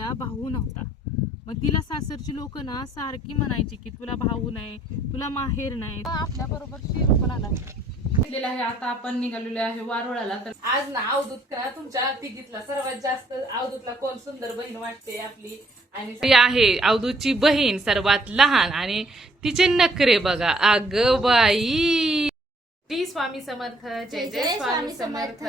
तिला भाऊ नव्हता. मग तिला सासरची लोक ना सारखी म्हणायची की तुला भाऊ नाही, तुला माहेर नाही. आपल्या बरोबर शिरू पण आला आहे. आता आपण निघालेलो आहे वारुळाला. तर आज ना अवधूत का तुमच्या तिघीतला सर्वात जास्त अवधूतला कोण सुंदर बहीण वाटते आपली, आणि ती आहे अवधूतची बहीण सर्वात लहान, आणि तिचे नखरे बघा. अग बाई, श्री स्वामी समर्थ, जय जय स्वामी समर्थ.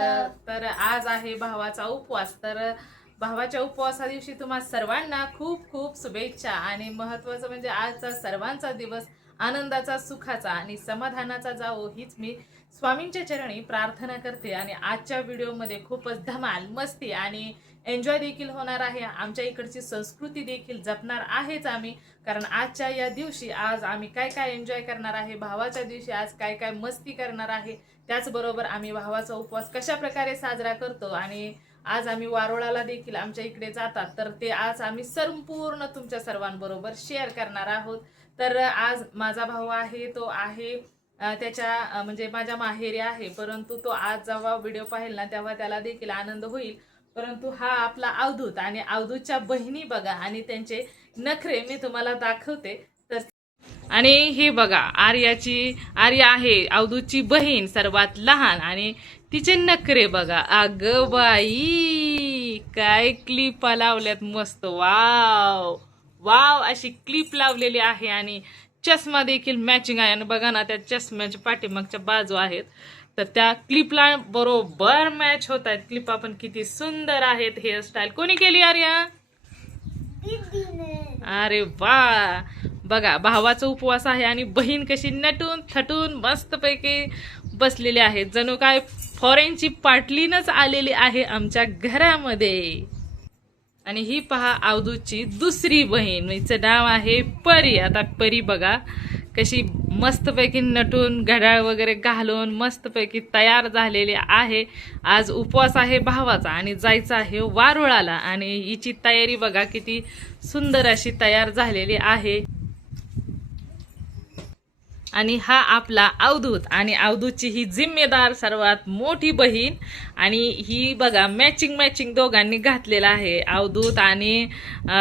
तर आज आहे भावाचा उपवास. तर भावाच्या उपवासा दिवशी तुम्हा सर्वांना खूप खूप शुभेच्छा. आणि महत्वाचं म्हणजे आजचा सर्वांचा दिवस आनंदाचा, सुखाचा आणि समाधानाचा जावो हीच मी स्वामींच्या चरणी प्रार्थना करते. आणि आजच्या व्हिडिओमध्ये खूपच धमाल, मस्ती आणि एन्जॉय देखील होणार आहे. आमच्या इकडची संस्कृती देखील जपणार आहेच आम्ही, कारण आजच्या या दिवशी आज आम्ही काय काय एन्जॉय करणार आहे, भावाच्या दिवशी आज काय काय मस्ती करणार आहे, त्याचबरोबर आम्ही भावाचा उपवास कशा प्रकारे साजरा करतो, आणि आज आम्ही वारुळाला देखील आमच्या इकडे जातात, तर ते आज आम्ही संपूर्ण तुमच्या सर्वांबरोबर शेअर करणार आहोत. तर आज माझा भाऊ आहे, तो आहे त्याच्या म्हणजे माझ्या माहेरी आहे, परंतु तो आज जेव्हा व्हिडिओ पाहिल ना तेव्हा त्याला देखील आनंद होईल. परंतु हा आपला अवधूत आणि अवधूतच्या बहिणी बघा, आणि त्यांचे नखरे मी तुम्हाला दाखवते. तर आणि हे बघा, आर्या आहे अवधूतची बहीण सर्वात लहान, आणि तिचे नखरे बघा. अग बाई, काय क्लिप लावल्यात मस्त. वाव वाव, अशी क्लिप लावलेली आहे, आणि चष्मा देखील मॅचिंग आहे. आणि बघा ना, त्या चष्म्याच्या पाठीमागच्या बाजू आहेत, तर त्या क्लिपला बरोबर मॅच होत आहेत. क्लिपा पण किती सुंदर आहेत. हेअरस्टाईल कोणी केली आर्या? अरे वा, बघा भावाचा उपवास आहे आणि बहीण कशी नटून थटून मस्तपैकी बसलेली आहे, जणू काय फॉरेनची पाटलीनच आलेली आहे आमच्या घरामध्ये. आणि ही पहा अवधूतची दुसरी बहीण, हिचं नाव आहे परी. आता परी बघा कशी मस्तपैकी नटून घड्याळ वगैरे घालून मस्तपैकी तयार झालेली आहे. आज उपवास आहे भावाचा आणि जायचं आहे वारुळाला, आणि हिची तयारी बघा किती सुंदर अशी तयार झालेली आहे. आणि हा आपला अवधूत, आणि अवधूतची ही जिम्मेदार सर्वात मोठी बहीण. आणि ही बघा मॅचिंग दोघांनी घातलेला आहे. अवधूत आणि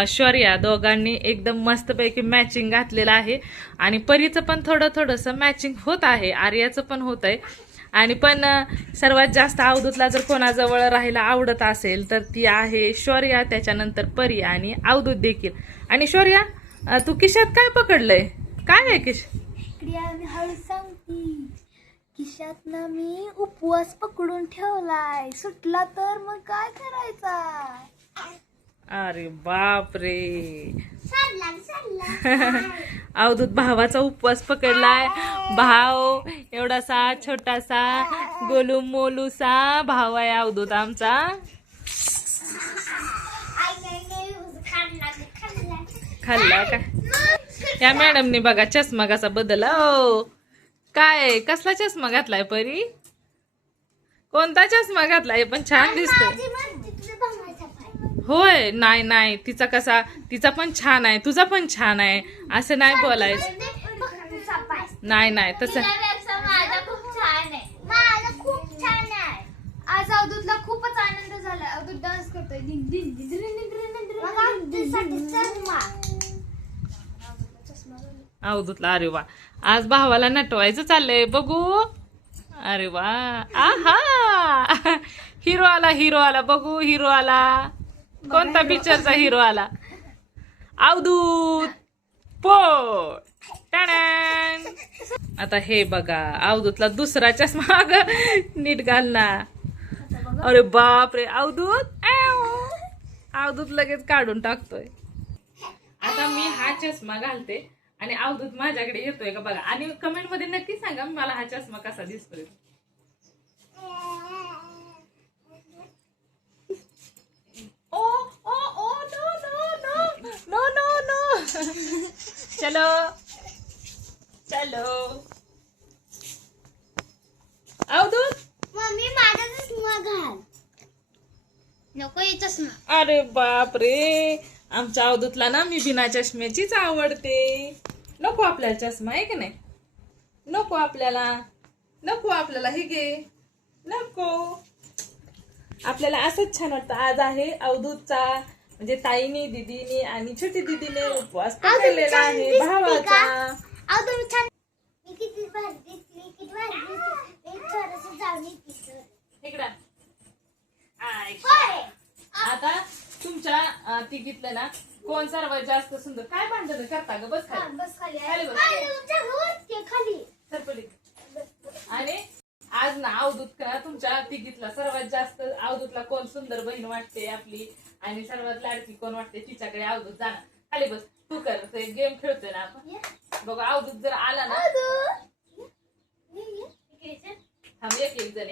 शौर्या दोघांनी एकदम मस्तपैकी मॅचिंग घातलेलं आहे. आणि परीचं पण थोडंसं मॅचिंग होत आहे, आर्याचं पण होत आहे. आणि पण सर्वात जास्त अवधूतला जर कोणाजवळ राहायला आवडत असेल तर ती आहे शौर्या, त्याच्यानंतर परी आणि अवधूत देखील. आणि शौर्या, तू खिशात काय पकडलंय? काय आहे खिश? हळू सांगती, खिशात ना मी उपवास पकडून ठेवलाय, सुटला तर मग काय करायचा? अरे बाप रे. अवधूत भावाचा उपवास पकडलाय. भाव एवढासा छोटासा गोलू मोलूसा भाव आहे अवधूत आमचा. खाल्ला का? या मॅडमने बघा चष्मा कसा बदलला. ओ काय, कसला चष्मा घातलाय परी? कोणता चष्मा घातलाय? पण छान दिसतोय. होय, नाही तिचा पण छान आहे, तुझा पण छान आहे, असं नाही बोलायचं. नाही तसं. आज अवधूतला खूपच आनंद झाला. अवधूत डान्स करतोय. अवधूतला अरे वा, आज भावाला नटवायचं चाललंय बघू. अरे वा, आहा, हिरो आला बघू. हिरो आला, कोणता पिक्चरचा हिरो आला? अवधूत पोट. आता हे बघा, अवधूतला दुसरा चष्मा नीट घाल ना. अरे बाप रे, अवधूत लगेच काढून टाकतोय. आता मी हा चष्मा घालते आणि अवधूत माझ्याकडे येतोय का बघा. आणि कमेंट मध्ये नक्की सांगा मला हा चष्मा कसा दिसतोय. ओ ओ ओ नो चलो अवधूत, मम्मी माझा चष्मा घाल. नको हे चष्मा. अरे बाप रे, आमच्या अवधूतला ना मी बिना चष्म्याचीच आवडते. नको आपल्याला चष्मा आहे की नाही? नको आपल्याला हे घे. नको, आपल्याला असंच छान वाटतं. आज आहे अवधूतचा म्हणजे ताईनी, दीदीनी आणि छोटी दीदीने उपवास पकडलेला आहे भावाचा. अहो तुम्ही छान. मी किती भारी दिसली, किती भारी दिसली. एक थोडंसं जाऊन येते सर. इकडं. होय. आता तुमच्या तिघीतलं ना कोण सर्वात जास्त सुंदर काय भांडण करता ग? बस हा, खाली. बस खाली खाली बस. तुमच्या घरचे खाली. सरपली. आणि आज ना अवधूत का तुमच्या तिघीतला सर्वात जास्त अवधूतला कोण सुंदर बहीण वाटते आपली आणि सर्वात लाडकी कोण वाटते तिच्याकडे अवधूत जाणार. खाली बस. तू कर गेम खेळतोय ना आपण. बघा अवधूत जर आला ना थांब एक एक जण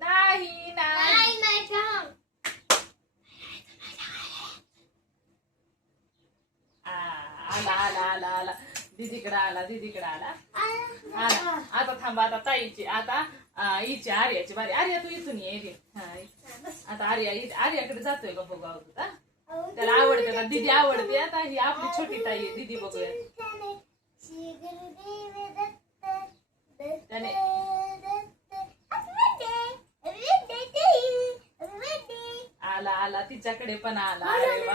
नाही नाही नाही थांब. आला आला आला आला दीदीकडे आला आला. आता थांबा आता ताईची आता हिची आर्याची बारी. आर्या तू इथून ये रे. आता आर्याकडे जातोय का बघू अवधूत. त्याला आवडते का? दीदी आवडते. आता ही आपली छोटी ताई आहे. दीदी बघूया त्याने आला तिच्याकडे पण आला. अरे वा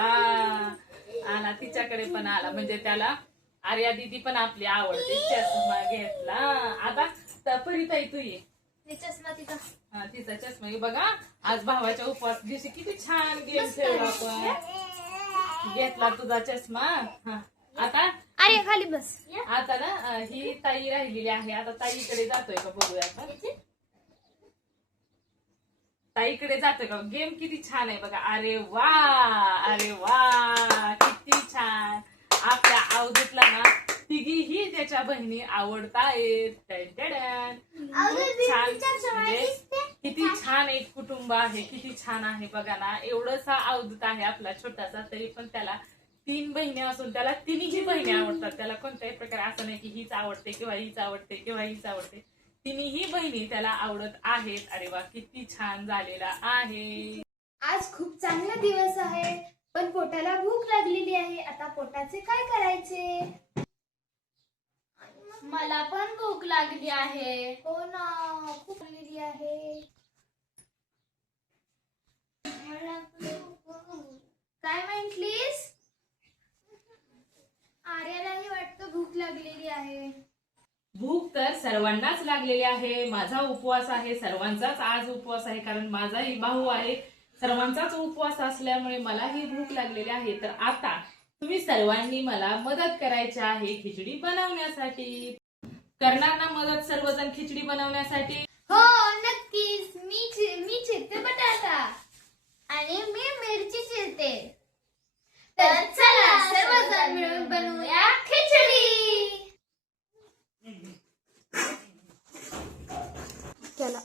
आला तिच्याकडे पण आला. म्हणजे त्याला आर्या दीदी पण आपली आवडते. चष्मा घेतला. आता परिताई तू ये. तिचा चष्मा घे. बघा आज भावाच्या उपवास दिवशी किती छान गेम खेळलो आपण. घेतला तुझा चष्मा. आता अरे खाली बस. आता ना ही ताई राहिलेली आहे. आता ताईकडे जातोय का बघूया आपण. ताईकडे जातोय का? गेम किती छान आहे बघा. अरे वा किती छान. आपल्या अवधूतला ना तिघीही त्याच्या बहिणी आवडतायत. छान. म्हणजे किती छान एक कुटुंब आहे. किती छान आहे बघा ना. एवढंसा अवधूत आहे आपला छोटासा तरी पण त्याला 3 बहिणी असून त्याला तिन्ही बहिणी आवडतात. त्याला कोणत्याही प्रकारे असं नाही की हीच आवडते किंवा हीच आवडते किंवा हीच आवडते. तिन्ही बहिणी त्याला आवडत आहेत. अरे वा किती छान झालेला आहे. आज खूप चांगला दिवस आहे पण पोटाला भूक लागलेली आहे. आता पोटाचे काय करायचे? मला पण भूक लागली आहे. हो ना खूप लागलेली आहे. काय म्हटलीस? आर्यालाही वाटतं भूक लागलेली आहे. भूक तर सर्वांनाच लागलेली आहे. माझा उपवास आहे. सर्वांचाच आज उपवास आहे. कारण माझाही भाऊ आहे. सर्वांचाच उपवास असल्यामुळे मलाही भूक लागलेली आहे. तर आता तुम्ही सर्वांनी मला मदत करायची आहे खिचडी बनवण्यासाठी. करणार ना मदत सर्वजण खिचडी बनवण्यासाठी? हो नक्कीच. मी चिरते बटाटा आणि मी मिरची चिरते. तर चला सर्वजण मिळून बनवूया खिचडी. चला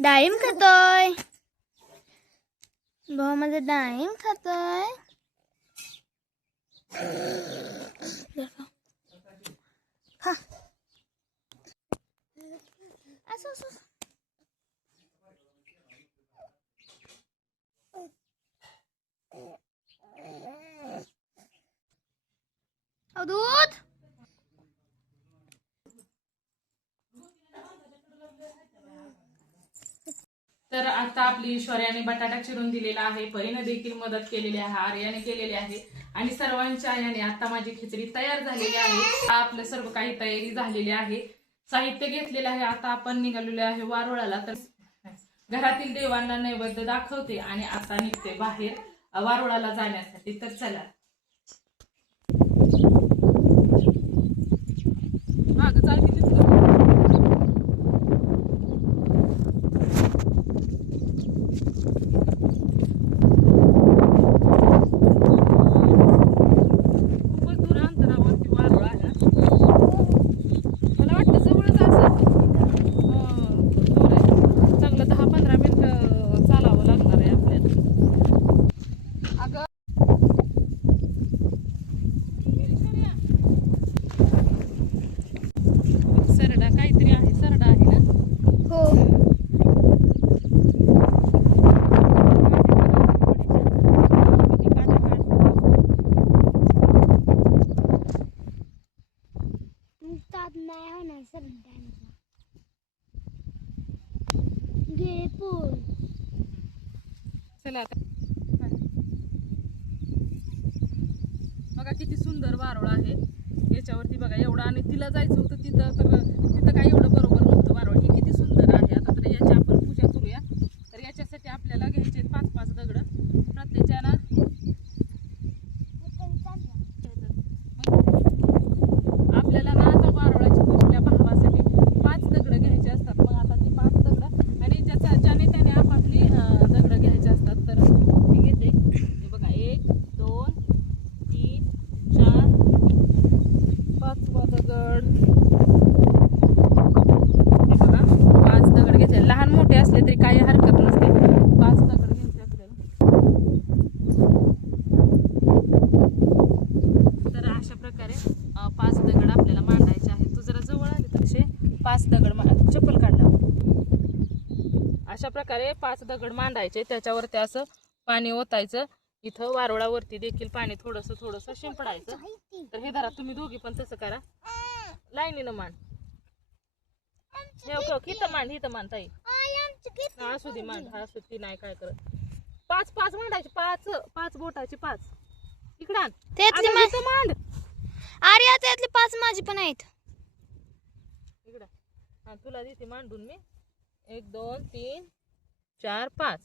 डाळिंब खातोय. भाऊ माझा डाळिंब खातोय. खा. असं दूध. तर आता आपली ईश्वर्याने बटाटा चिरून दिलेला आहे. परीने देखील मदत केलेली आहे. आर्याने केलेली आहे आणि सर्वांच्या याने आता माझी खिचडी तयार झालेली आहे. आपलं सर्व काही तयारी झालेली आहे. साहित्य घेतलेलं आहे. आता आपण निघालेलो आहे वारुळाला. तर घरातील देवांना नैवेद्य दाखवते आणि आता निघते बाहेर वारुळाला जाण्यासाठी. तर चला. पूल. चला आता बघा किती सुंदर वारुळ आहे. याच्यावरती बघा एवढं, आणि तिला जायचं होतं तिथं, तर तिथं काय एवढं बरोबर नव्हतं वारुळ. हे किती सुंदर आहे. आता तर याची आपण पूजा करूया. तर याच्यासाठी आपल्याला घ्यायचे 5-5 दगड प्रत्येकाला. आपल्याला ना आता वारुळाची पूजेच्या भावासाठी 5 दगड घ्यायचे असतात. मग आता ती 5 दगड, आणि ज्याने त्याने आपापली दगड घ्यायचे असतात. तर मी घेते, हे बघा 1 2 3 4 5वा दगड. हे बघा 5 दगड घ्यायचे. लहान मोठे असले तरी काही हरकत नसते. 5 दगड घ्यायचे आपल्याला. तर अशा प्रकारे 5 दगड आपल्याला मांडायचे आहेत. तू जरा जवळ आले तर असे 5 दगड चप्पल काढला. अशा प्रकारे 5 दगड मांडायचे. त्याच्यावरती असं पाणी ओतायचं. इथं वारुळावरती देखील पाणी थोडस थोडस शिंपडायचं. तर हे धरा, तुम्ही दोघी पण तसं करा. लाईनीनं मांड. इथं मांड, इथं मांड ताई. असू दे मांड, असू ती नाही काय करत. 5 मांडायचे. 5 बोटाचे 5 इकडे आण. त्यातली आता इथं मांड अरे त्यातले 5 माझी पण आहेत. इकडे. हा तुला देते मांडून मी. 1 2 3 4 5.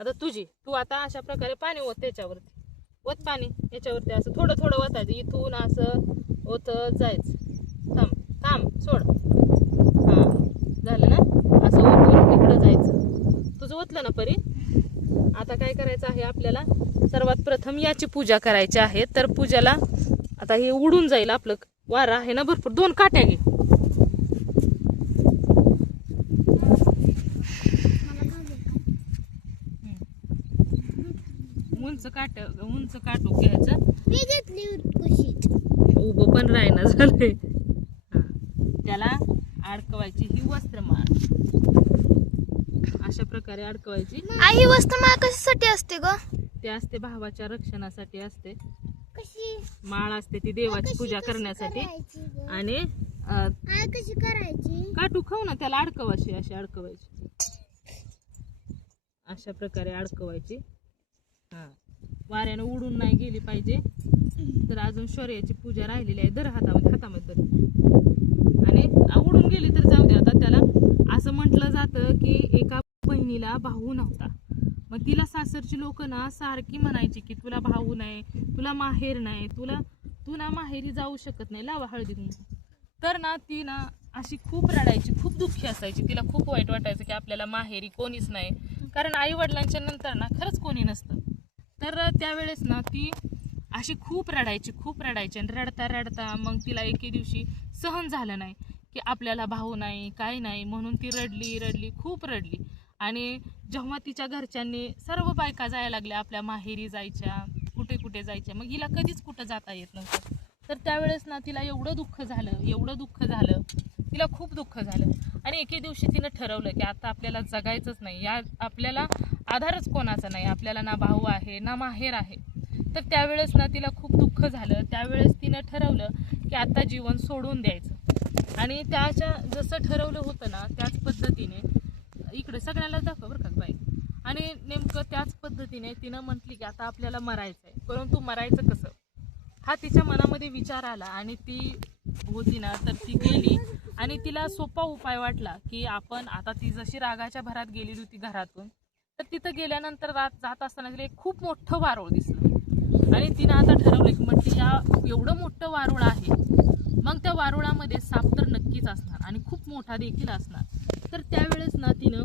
आता तुझी. तू आता अशा प्रकारे पाणी ओत त्याच्यावरती. ओत पाणी याच्यावरती असं थोडं थोडं ओतायचं. इथून असं ओतत जायचं. थांब थांब सोड. हा झालं ना. असं ओतून इकडं जायचं. तुझं ओतलं ना परी. आता काय करायचं आहे आपल्याला, सर्वात प्रथम याची पूजा करायची आहे. तर पूजाला आता हे उडून जाईल आपलं वारा आहे ना भरपूर. 2 काट्या घे. उंच काटू घ्यायचं. मी घेतली कुशीत. उभं पण राहिना झालंय. त्याला अडकवायची ही वस्त्रमाळ. अशा प्रकारे अडकवायची. आई वस्त्रमाळ कशासाठी असते ग? ते असते भावाच्या रक्षणासाठी असते. कशी माळ असते ती देवाची पूजा करण्यासाठी. आणि कशी करायची? काटू खाऊ ना त्याला अडकवायची. अशी अडकवायची. अशा प्रकारे अडकवायची. हा वाऱ्यानं उडून नाही गेली पाहिजे. तर अजून शौर्याची पूजा राहिलेली आहे. दर हातामध्ये आणि उडून गेली तर जाऊ दे. आता त्याला असं म्हटलं जातं की एका बहिणीला भाऊ नव्हता. मग तिला सासरची लोक ना सारखी म्हणायची की तुला भाऊ नाही, तुला माहेर नाही, तू ना माहेरी जाऊ शकत नाही. लावा हळदी कुंकू. तर ना ती ना अशी खूप रडायची, खूप दुःखी असायची. तिला खूप वाईट वाटायचं की आपल्याला माहेरी कोणीच नाही. कारण आई वडिलांच्या नंतर ना खरंच कोणी नसतं. तर त्यावेळेस ना ती अशी खूप रडायची आणि रडता रडता मग तिला एके दिवशी सहन झालं नाही की आपल्याला भाऊ नाही, काही नाही. म्हणून ती रडली, खूप रडली. आणि जेव्हा तिच्या घरच्यांनी सर्व बायका जायला लागल्या, आपल्या माहेरी जायच्या, कुठे जायच्या, मग हिला कधीच कुठं जाता येत नव्हतं. तर त्यावेळेस ना तिला एवढं दुःख झालं, तिला खूप दुःख झालं. आणि एके दिवशी तिनं ठरवलं की आता आपल्याला जगायचंच नाही. या आपल्याला आधारच कोणाचा नाही. आपल्याला ना भाऊ आहे ना माहेर आहे. तर त्यावेळेस ना तिला खूप दुःख झालं. त्यावेळेस तिनं ठरवलं की आता जीवन सोडून द्यायचं. आणि त्याच्या जसं ठरवलं होतं ना त्याच पद्धतीने इकडे सगळ्याला दाखव बरं का बाई. आणि नेमकं त्याच पद्धतीने तिनं म्हटली की आता आपल्याला मरायचं आहे. परंतु मरायचं कसं हा तिच्या मनामध्ये विचार आला. आणि ती होती ना तर ती गेली. आणि तिला सोपा उपाय वाटला की आपण आता ती जशी रागाच्या भरात गेलेली होती घरातून, तर तिथं गेल्यानंतर जात असताना तिला एक खूप मोठं वारुळ दिसलं. आणि तिनं आता ठरवलं की म्हटली या एवढं मोठं वारुळ आहे, मग त्या वारुळामध्ये साप तर नक्कीच असणार आणि खूप मोठा देखील असणार. तर त्यावेळेस ना तिनं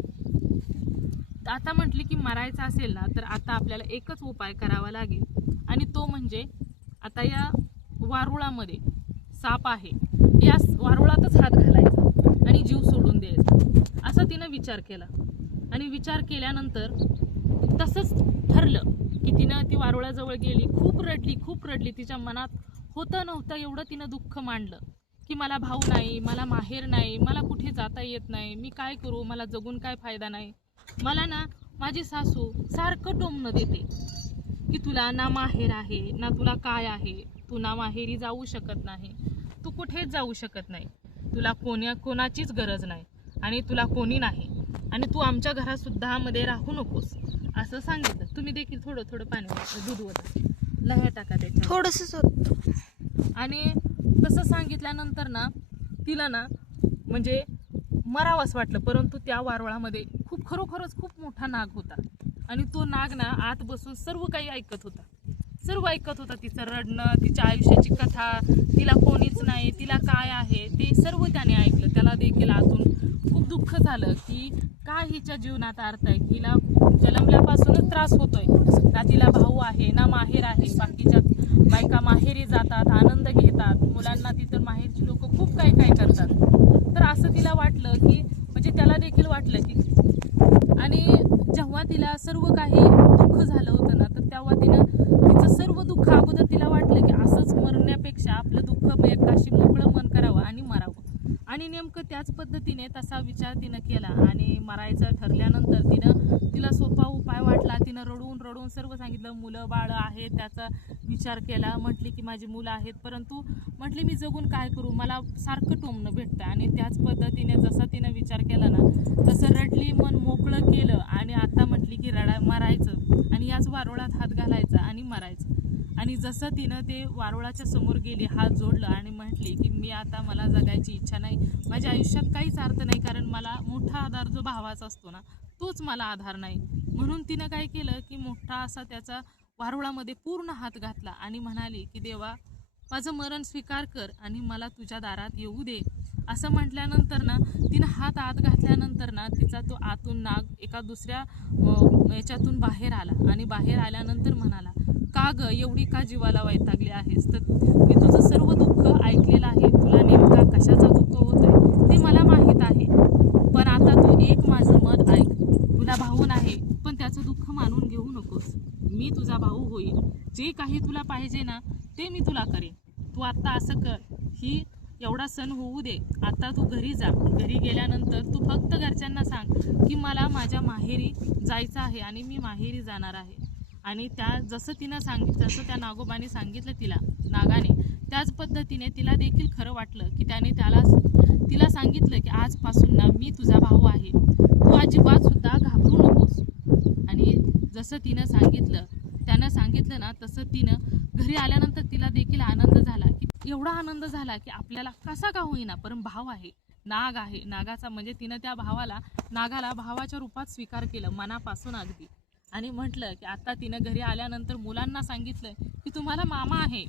आता म्हटली की मरायचं असेल ना तर आता आपल्याला एकच उपाय करावा लागेल. आणि तो म्हणजे आता या वारुळामध्ये साप आहे, या वारुळातच हात घालायचा आणि जीव सोडून द्यायचा, असा तिनं विचार केला. आणि विचार केल्यानंतर तसंच ठरलं की तिनं ती वारुळाजवळ गेली. खूप रडली. तिच्या मनात होतं नव्हतं एवढं तिनं दुःख मांडलं की मला भाऊ नाही, मला माहेर नाही, मला कुठे जाता येत नाही, मी काय करू, मला जगून काय फायदा नाही. मला ना माझी सासू सारखं टोमणं देते की तुला ना माहेर आहे ना तुला काय आहे, तू ना माहेरी जाऊ शकत नाही, तू कुठेच जाऊ शकत नाही, तुला कोणाचीच गरज नाही आणि तुला कोणी नाही. आणि तू आमच्या घरात सुद्धा मध्ये राहू नकोस असं सांगितलं. तुम्ही देखील थोडं थोडं पाणी दूध ओता, लह्या टाका त्याच्यात थोडंसंच होतं. आणि तसं सांगितल्यानंतर ना तिला ना म्हणजे मरावंच वाटलं. परंतु त्या वारुळामध्ये खूप खरोखरच खूप मोठा नाग होता आणि तो नाग ना आत बसून सर्व काही ऐकत होता. सर्व ऐकत होता, तिचं रडणं, तिच्या आयुष्याची कथा, तिला कोणीच नाही, तिला काय आहे ते सर्व त्याने ऐकलं. त्याला देखील आतून खूप दुःख झालं की काय हिच्या जीवनात अर्थ आहे. हिला जन्मल्यापासूनच त्रास होतोय ना, तिला भाऊ आहे ना माहेर आहे. बाकीच्या बायका माहेरी जातात, आनंद घेतात, मुलांना तिथं माहेरची लोक खूप काय काय करतात. तर असं तिला वाटलं की म्हणजे त्याला देखील वाटलं की, आणि जेव्हा तिला सर्व काही दुःख झालं होतं ना, तर तेव्हा तिचं सर्व दुःख अगोदर तिला वाटलं की असंच मरण्यापेक्षा आपलं दुःख एकदाशी मोकळं मन करावं आणि मरावं. आणि नेमकं त्याच पद्धतीने तसा विचार तिनं केला आणि मरायचं ठरल्यानंतर तिला सोपा उपाय वाटला. तिनं रडून रडून सर्व सांगितलं, मुलं बाळ आहेत त्याचा विचार केला. म्हटली की माझी मुलं आहेत, परंतु म्हटली मी जगून काय करू, मला सारखं टोमणं भेटतं. आणि त्याच पद्धतीने जसा तिनं विचार केला ना तसं रडली, मन मोकळं केलं आणि आता म्हटली की मरायचं आणि याच वारुळात हात घालायचा आणि मरायचं. आणि जसं तिनं ते वारुळाच्या समोर गेली, हात जोडलं आणि म्हटली की मी आता मला जगायची इच्छा नाही, माझ्या आयुष्यात काहीच अर्थ नाही, कारण मला मोठा आधार जो भावाचा असतो ना तोच मला आधार नाही. म्हणून तिनं काय केलं की मोठा असा त्याचा वारुळामध्ये पूर्ण हात घातला आणि म्हणाली की देवा माझं मरण स्वीकार कर आणि मला तुझ्या दारात येऊ दे. असं म्हटल्यानंतर ना तिनं हात आत घातल्यानंतर ना तिचा तो आतून नाग एका दुसऱ्या याच्यातून बाहेर आला आणि बाहेर आल्यानंतर म्हणाला, का ग एवढी का जीवाला वैतागली आहेस, तर मी तुझं सर्व दुःख ऐकलेलं आहे, तुला नेमका कशाचा दुःख होतोय ते मला माहीत आहे, पण आता तू एक माझं मत ऐक. तुला भाऊ नाही पण त्याचं दुःख मानून घेऊ नकोस, मी तुझा भाऊ होईल, जे काही तुला पाहिजे ना ते मी तुला करेन. तू आत्ता असं कर, ही एवढा सण होऊ दे, आता तू घरी जा. घरी गेल्यानंतर तू फक्त घरच्यांना सांग की मला माझ्या माहेरी जायचं आहे आणि मी माहेरी जाणार आहे. आणि त्या जसं तिनं सांगितलं, जसं त्या नागोबाने सांगितलं नागाने, त्याच पद्धतीने तिला देखील खरं वाटलं की त्याने तिला सांगितलं की आजपासून ना मी तुझा भाऊ आहे, तू अजिबात सुद्धा घाबरू नकोस. आणि जसं त्यानं सांगितलं ना तसं तिनं घरी आल्यानंतर तिला देखील आनंद झाला की एवढा आनंद झाला की आपल्याला कसा का होईना पण भाव आहे, नाग आहे. नागाचा म्हणजे तिनं त्या नागाला भावाच्या रूपात स्वीकार केलं मनापासून अगदी. आणि म्हटलं की आता तिनं घरी आल्यानंतर मुलांना सांगितलं की तुम्हाला मामा आहे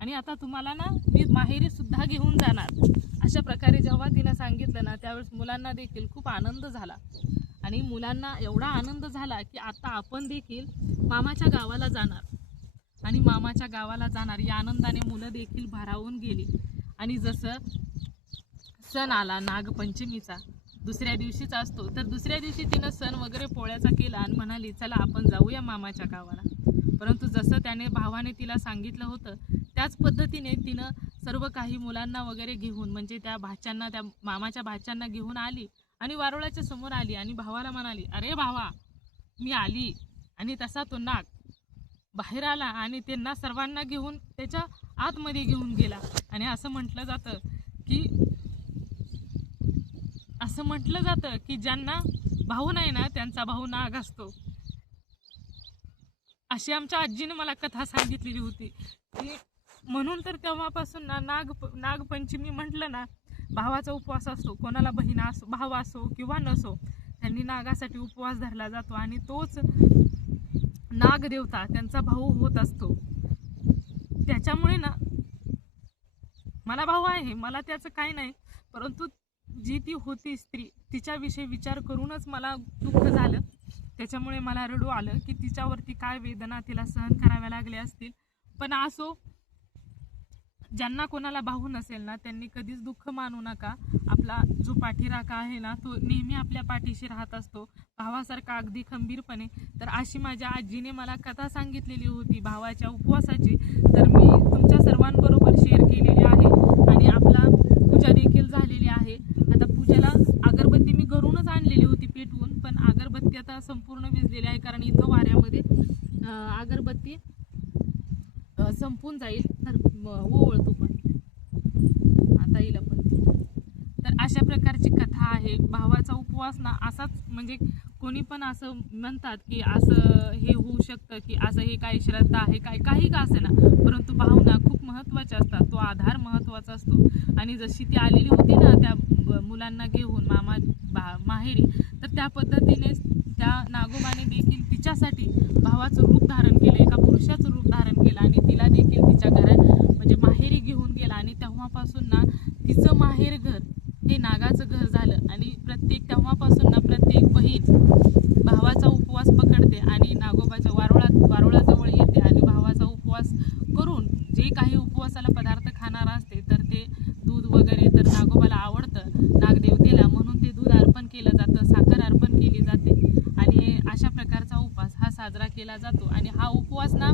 आणि आता तुम्हाला ना मी माहेरी सुद्धा घेऊन जाणार. अशा प्रकारे जेव्हा तिनं सांगितलं ना त्यावेळेस मुलांना देखील खूप आनंद झाला. आणि मुलांना एवढा आनंद झाला की आता आपण देखील मामाच्या गावाला जाणार आणि मामाच्या गावाला जाणार या आनंदाने मुलं देखील भारावून गेली. आणि जसं सण आला नागपंचमीचा, दुसऱ्या दिवशीचा असतो, तर दुसऱ्या दिवशी तिनं सण वगैरे पोळ्याचा केला आणि म्हणाली चला आपण जाऊया मामाच्या गावाला. परंतु जसं भावाने तिला सांगितलं होतं त्याच पद्धतीने तिनं सर्व काही मुलांना वगैरे घेऊन म्हणजे त्या मामाच्या भाच्यांना घेऊन आली आणि वारुळाच्या समोर आली आणि भावाला म्हणाली, अरे भावा मी आली. आणि तसा तो नाग बाहेर आला आणि त्यांना सर्वांना घेऊन त्याच्या आतमध्ये घेऊन गेला. आणि असं म्हटलं जातं की ज्यांना भाऊ नाही ना त्यांचा भाऊ नाग असतो. अशी आमच्या आजीने मला कथा सांगितलेली होती की म्हणून तर तेव्हापासून ना नागपंचमी म्हटलं ना भावाचा उपवास असतो, कोणाला बहीण असो भाव असो किंवा नसो त्यांनी नागासाठी उपवास धरला जातो आणि तोच नागदेवता त्यांचा भाऊ होत असतो. त्याच्यामुळे ना मला भाऊ आहे, मला त्याचं काही नाही, परंतु जी ती होती स्त्री तिच्याविषयी विचार करूनच मला दुःख झालं. त्याच्यामुळे मला रडू आलं की तिच्यावरती काय वेदना तिला सहन कराव्या लागल्या असतील. पण असो, ज्यांना कोणाला भाऊ नसेल ना त्यांनी कधीच दुःख मानू नका. आपला जो पाठीराखा आहे ना तो नेहमी आपल्या पाठीशी राहत असतो भावासारखा अगदी खंबीरपणे. तर अशी माझ्या आजीने मला कथा सांगितलेली होती भावाच्या उपवासाची, तर मी तुमच्या सर्वांबरोबर शेअर केलेली आहे. आणि आपला पूजा देखील झालेली आहे. आता पूजेला अगरबत्ती मी घरूनच आणलेली होती पेटवून, पण अगरबत्ती आता संपूर्ण विझलेली आहे कारण इथं वाऱ्यामध्ये अगरबत्ती संपून जाईल. तर ओवळतो पण आता येईल पण. तर अशा प्रकारची कथा आहे. आहे. भावाचा उपवास ना असाच म्हणजे कोणी पण असं म्हणतात की असं हे होऊ शकतं की असं हे काही श्रद्धा आहे काय काही का असे ना, परंतु भावना खूप महत्त्वाच्या असतात. तो आधार महत्त्वाचा असतो. आणि जशी ती आलेली होती ना त्या मुलांना घेऊन माहेरी, तर त्या पद्धतीने त्या नागोबाने देखील तिच्यासाठी भावाचं रूप धारण केलं, एका पुरुषाचं रूप धारण केलं आणि तिला देखील तिच्या घरात म्हणजे माहेरी घेऊन गेला. आणि तेव्हापासून ना तिचं माहेर घर हे नागाचं घर झालं. आणि तेव्हापासून ना प्रत्येक बहीण भावाचा उपवास पकडते आणि नागोबाच्या वारुळाजवळ येते आणि भावाचा उपवास करून जे काही उपवासाला पदार्थ खाणार असते तर ते दूध वगैरे तर नागोबाला आवडतं नागदेवतेला, म्हणून ते दूध अर्पण केलं जातं, साखर अर्पण केली जाते आणि अशा प्रकारचा उपवास हा साजरा केला जातो. आणि हा उपवास ना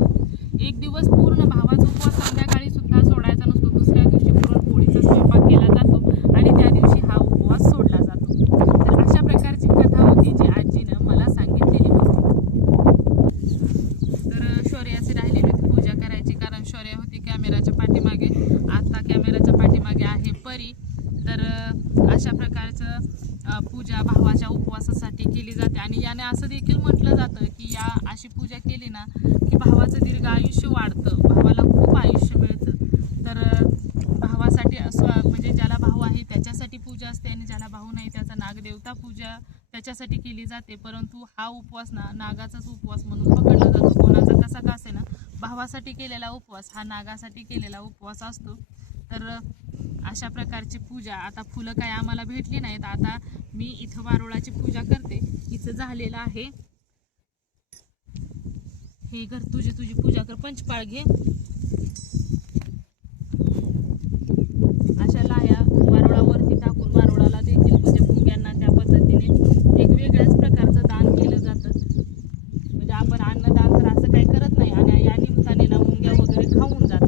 एक दिवस पूर्ण भावाचा उपवास संध्याकाळी सुद्धा सोडायचा नसतो. दुसऱ्या दिवशी पुरणपोळीचा स्वयंपाक केला जातो आणि त्या दिवशी हा उपवास सोडला जातो. तर अशा प्रकारची कथा होती जी आजीनं मला सांगितलेली होती. तर शौर्याची राहिलेली होती पूजा करायची, कारण शौर्या होती कॅमेराच्या पाठीमागे, आता कॅमेराच्या पाठीमागे आहे परी. तर अशा प्रकारचं पूजा भावाच्या उपवासासाठी केली जाते. आणि याने असं देखील म्हटलं जातं की या अशी पूजा केली ना की भावाचं दीर्घ आयुष्य वाढतं, भावाला खूप आयुष्य मिळतं. तर भावासाठी असं म्हणजे ज्याला भाऊ आहे त्याच्यासाठी पूजा असते आणि ज्याला भाऊ नाही त्याचा नागदेवता पूजा त्याच्यासाठी केली जाते. परंतु हा उपवास ना नागाचाच उपवास म्हणून पकडला जातो. कोणाचा कसा का असे ना भावासाठी केलेला उपवास हा नागासाठी केलेला उपवास असतो. तर अशा प्रकारची पूजा. आता फुलं काय आम्हाला भेटली नाहीत, आता मी इथं वारुळाची पूजा करते. हिचं झालेलं आहे हे घर, तुझी पूजा कर, पंचपाळ घे. अशा लाया वारुळावरती टाकून वारुळाला देखील म्हणजे मुंग्यांना त्या पद्धतीने एक वेगळ्याच प्रकारचं दान केलं जातं. म्हणजे आपण अन्नदान तर असं काही करत नाही आणि या निमित्ताने ना मुंग्या वगैरे खाऊन जातात.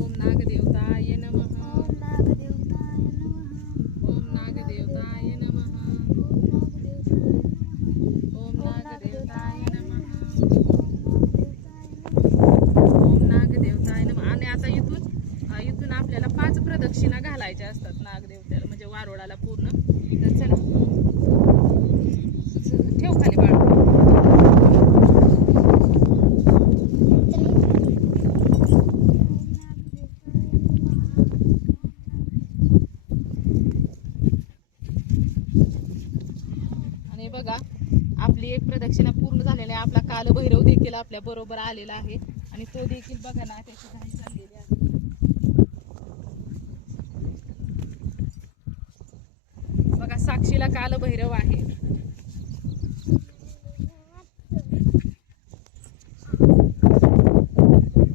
ओम नागदेवताय नमः. ओम नागदेवताय नमः. ओम नागदेवताय नमः. ओम नागदेवताय नमः. ओम नागदेवताय नमः. आणि आता इथून आपल्याला 5 प्रदक्षिणा घालायच्या असतात नागदेवतेला म्हणजे वारुळाला पूर्ण. तर चला ठेव खाली बाळ. आणि बघा आपली एक प्रदक्षिणा पूर्ण झालेली आहे. आपला कालभैरव देखील आपल्या बरोबर आलेला आहे आणि तो देखील बघा ना त्याची घाई चाललेली आहे. बघा साक्षीला कालभैरव आहे.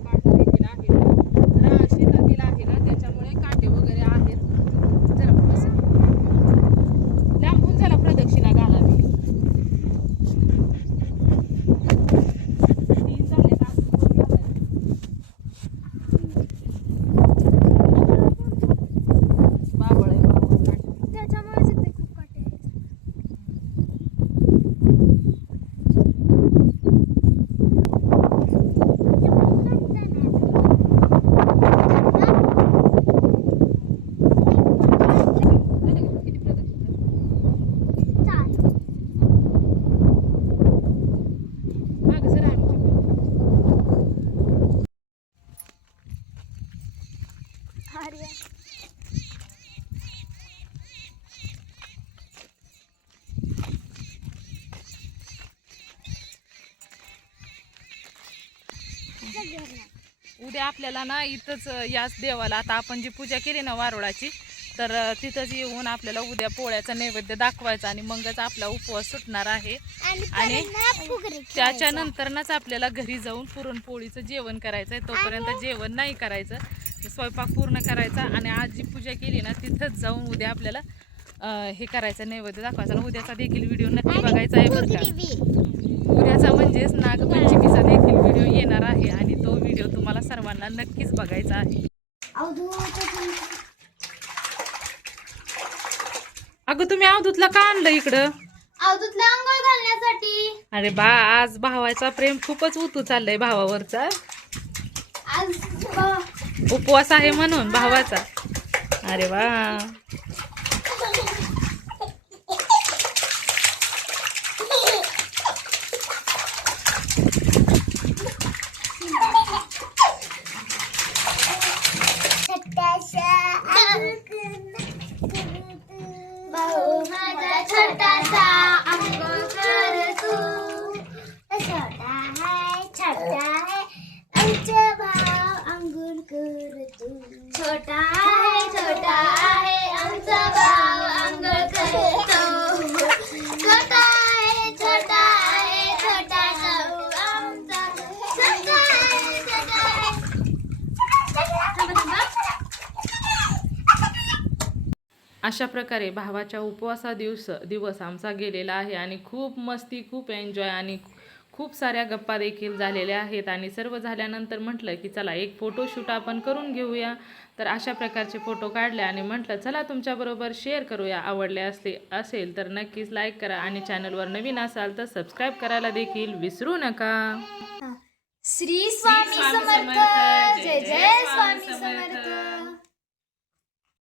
काटे देखील आहेत. शेतातील आहे ना त्याच्यामुळे काटे वगैरे आहेत. जरा बस लांबून झाला प्रदक्षिणा घालावी. 3 झाले का? बाबळ आहे बाबळ. त्याच्यामुळेच इथे खूप काटे आहेत. किती प्रदक्षिणा? 4. मागं सर आमच्या. अरे उद्या आपल्याला ना इथंच याच देवाला आता आपण जी पूजा केली ना वारुळाची तर तिथंच येऊन आपल्याला उद्या पोळ्याचा नैवेद्य दाखवायचा आणि मगच आपला उपवास सुटणार आहे. आणि त्याच्यानंतरच आपल्याला घरी जाऊन पुरणपोळीचं जेवण करायचंय. तोपर्यंत जेवण नाही करायचं, स्वयंपाक पूर्ण करायचा आणि आज जी पूजा केली ना तिथंच जाऊन उद्या आपल्याला हे करायचं, नैवेद्य दाखवायचा. आणि उद्याचा देखील व्हिडिओ नक्की बघायचा आहे बरं का. उद्याचा म्हणजेच नागपंचमीचा देखील व्हिडिओ येणार आहे आणि तो व्हिडिओ तुम्हाला सर्वांना नक्कीच बघायचा आहे. अगं तुम्ही अवधूतला का आणलं इकडं? अवधूतला आंघोळ घालण्यासाठी. अरे बा, आज भावाचा प्रेम खूपच उतू चाललंय भावावरचा. आज उपवास आहे म्हणून भावाचा. अरे वा. भाऊ माझा छोटासा अंघोळ कर तू छोटा है आमचा भाव अंघोळ कर तू छोटा है आमचा भाव अंघोळ करतो छोटा आहे छोटा भाऊ आमचा छोटा आहे अशा प्रकारे भावाच्या उपवासा दिवस आमचा गेलेला आहे आणि खूप मस्ती, खूप एन्जॉय आणि खूप साऱ्या गप्पा देखील झालेल्या आहेत. आणि सर्व झाल्यानंतर म्हटलं की चला एक फोटोशूट आपण करून घेऊया. तर अशा प्रकारचे फोटो काढले आणि म्हटलं चला तुमच्याबरोबर शेअर करूया. आवडले असेल तर नक्कीच लाईक करा आणि चॅनलवर नवीन असाल तर सबस्क्राईब करायला देखील विसरू नका. श्री स्वामी समर्थ. जय जय स्वामी समर्थ.